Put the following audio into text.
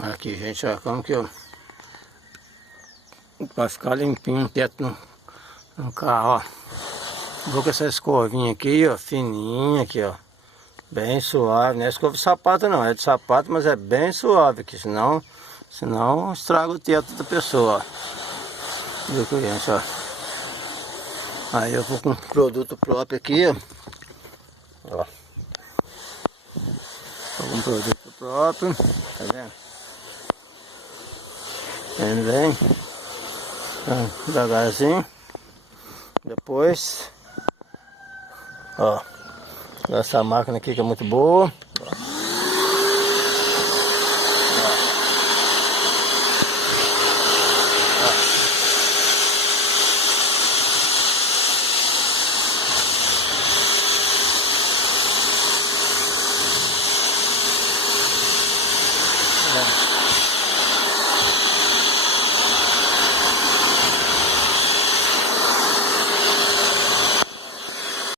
Aqui, gente, ó, como que eu... Pra ficar limpinho, quieto no carro, ó. Vou com essa escovinha aqui, ó, fininha aqui, ó. Bem suave, não é escova de sapato não, é de sapato, mas é bem suave aqui, senão estraga o teto da pessoa, ó. Viu, gente, ó. Aí eu vou com produto próprio aqui, ó. Vou com produto próprio, tá vendo? Vem, devagarzinho. Depois, ó, essa máquina aqui que é muito boa.